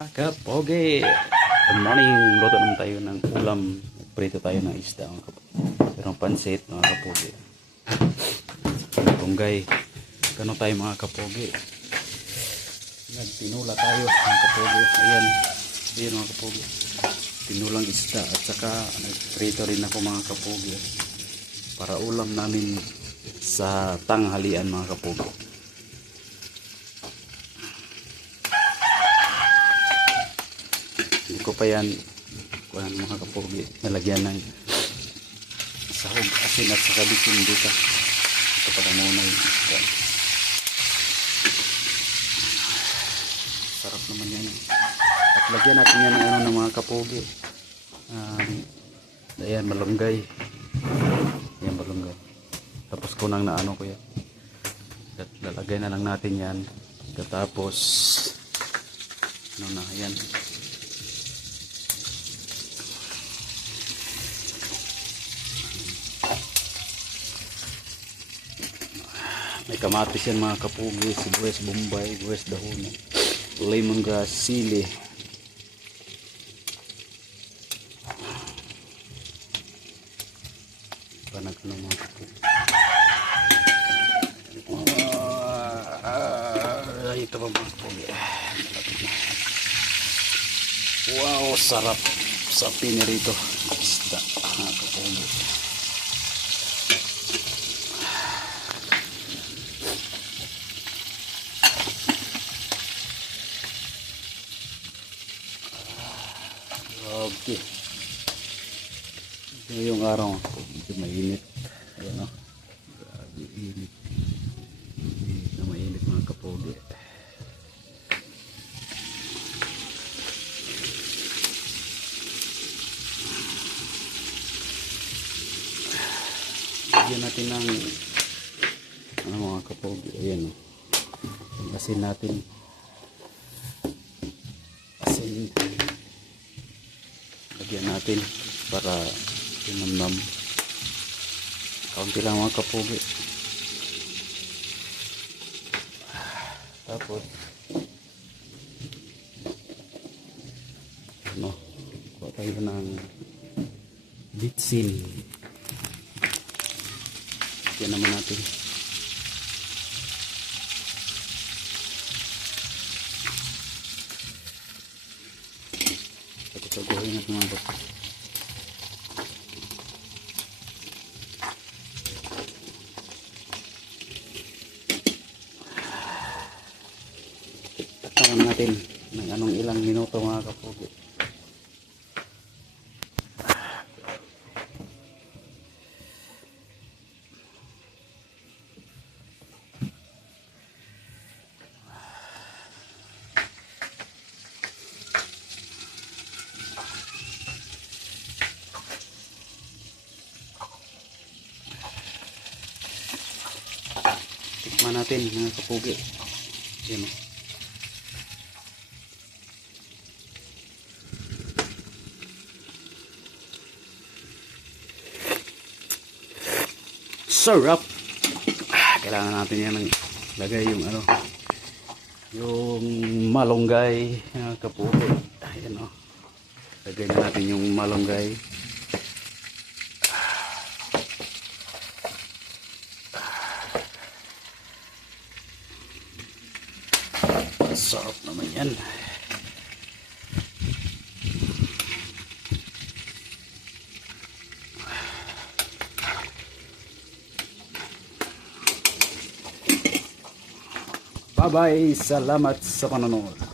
Kapogi! Good morning! Luto naman tayo ng ulam. Prito tayo ng isda. Pero pansit mga kapogi. Tunggay. Gano tayo mga kapogi. Nagtinula tayo mga kapogi. Ayan. Ayan mga kapogi. Tinulang isda. At saka nagprito rin ako mga kapogi. Para ulam namin sa tanghalian mga kapogi. Hindi ko pa yan mga kapogi nalagyan ng sahog, asin at saka bitin dito. Ito pala muna yung isda. Sarap naman yan. At lagyan natin yan ng ano ng mga kapogi. Ayan, malunggay. Ayan, malunggay. Tapos kunang na ano ko yan. At lalagay na lang natin yan. Tapos ano na, ayan. May kamatis yan mga kapugi, sibuyas bombay, sibuyas dahon, lemongrass, sili. Panag ano mga kapugi. Ito ba mga kapugi. Wow, sarap sa pinirito. Isda mga kapugi. Okay. Ito yung araw. Medyo mainit. Ayan o. Grabe init. Init na mainit mga kapogi. Lagyan natin ng ano mga kapogi. Ayan o. Asin natin. Asin. Lagyan natin para tinamnam. Kaunti lang mga kapogi. Tapos ano, kuha tayo ng bitsin. Lagyan naman natin. Taguhin natin mga kapogi. Takpan natin ng anong ilang minuto mga kapogi. Tikman natin mga kapogi. Yan o. Sarap. Kailangan natin yan ng lagay yung ano, yung malunggay kapogi. Ayan o. Lagay na natin yung malunggay. Sarap naman yan. Bye-bye. Salamat sa panonood.